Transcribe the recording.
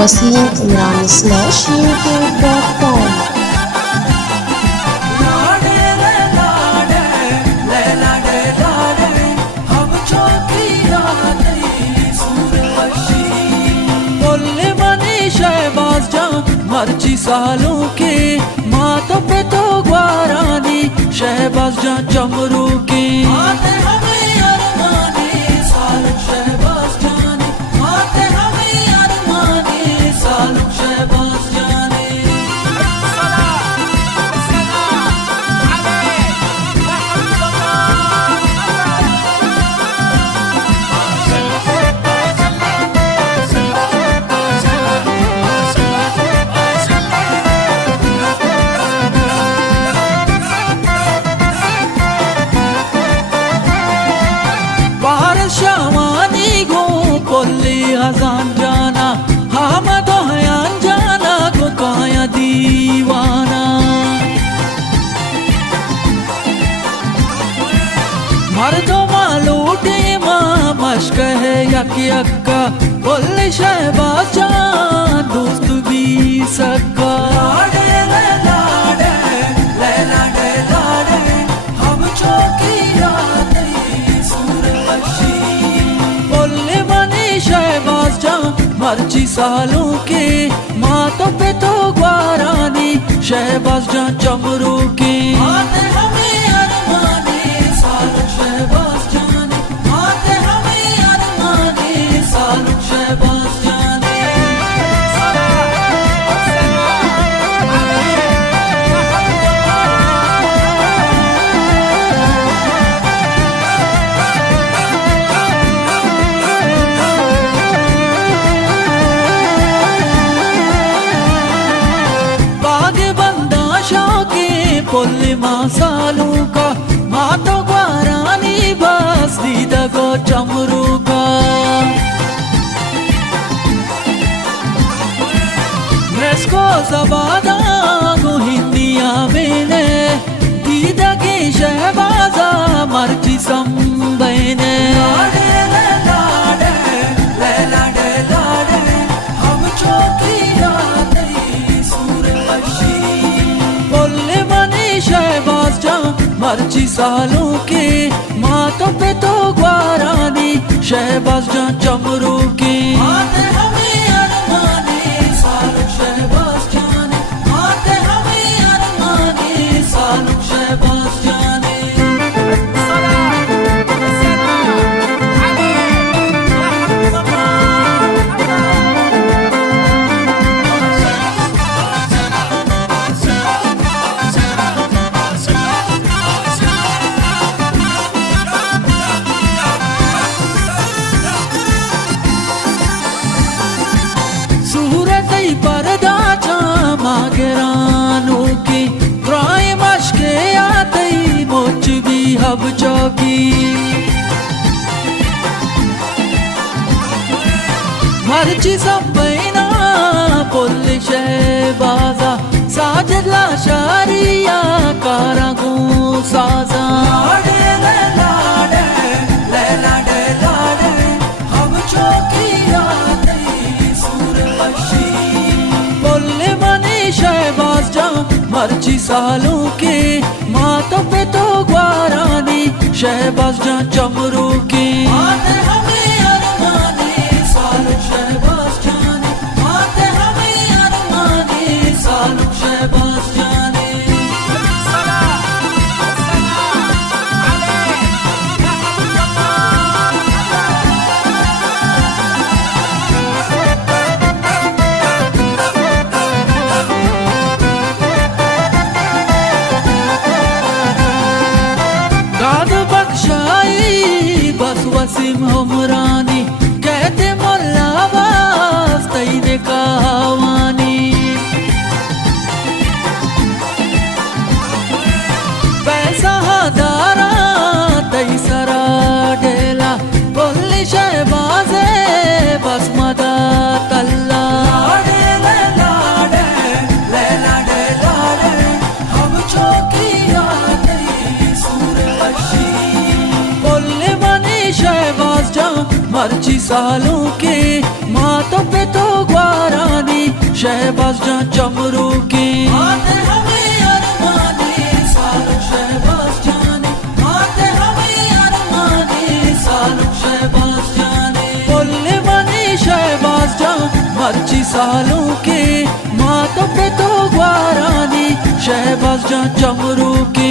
wasim.youtube.com. मर्जी सालों के मातों पे तो ग्वारानी शहबाज जा चमरू की आते हमें अरमानी सालों शहबाज जाने आते हमें अरमानी सालों शहबाज जाने शावानी गो कोल्ली हजान जाना हम तो हयान जाना को काया दीवाना मर्दों मालूटे माँ मश्क है यक यक्का कोल्ली शहबाज जान दोस्त भी सक्का हम चौकी शहबाज जा मर्जी सालों के मातों पे तो ग्वारानी शहबाज जा चमरू की आते हमें अरमानी सालों शहबाज जाने आते हमें अरमानी सालों शहबाज जाने पुल्ली माँ सालों का मातो ग्वारानी बस दीदा को चमरू का को जबादा को हिंदिया मैंने दीदा की शहबाजा मर्जी संबैने हम चौकी शहबाज जा मर्जी सालों के मातों पे तो ग्वारानी शहबाज जा चमरू की आते हमें अरमानी सालों शहबाज जाने आते हमें अरमानी सालों शहबाज जाने पर्दा मागरानों की त्राय मशके आते मोच भी हब चौकी मर्जी संबैना पुल्ली शहबाजा साजला शारिया कारागू साजा हम चौकी शहबाज जा मर्जी सालों के मातों पे तो ग्वारानी शहबाज जा चमरू की आते हमें अरमानी सालों शहबाज जाने आते हमें अरमानी सालों शहबाज जाने बस वसीम हमरानी कहते मोल्ला बास तईने कहावानी पैसा हदारा तई सरा डेला पुल्ली शहबाजे बस मदा तल्ला हम चौकी शहबाज जा मर्जी सालों के मातों पे तो ग्वारा शहबाज जां चमरू के आते हमें अरमानी सालुक शहबाज जाने आते हमें अरमानी सालुक शहबाज जाने बोले मानी शहबाज जां मर्ची सालों के माँ तो पे तो ग्वारानी शहबाज जां चमरू के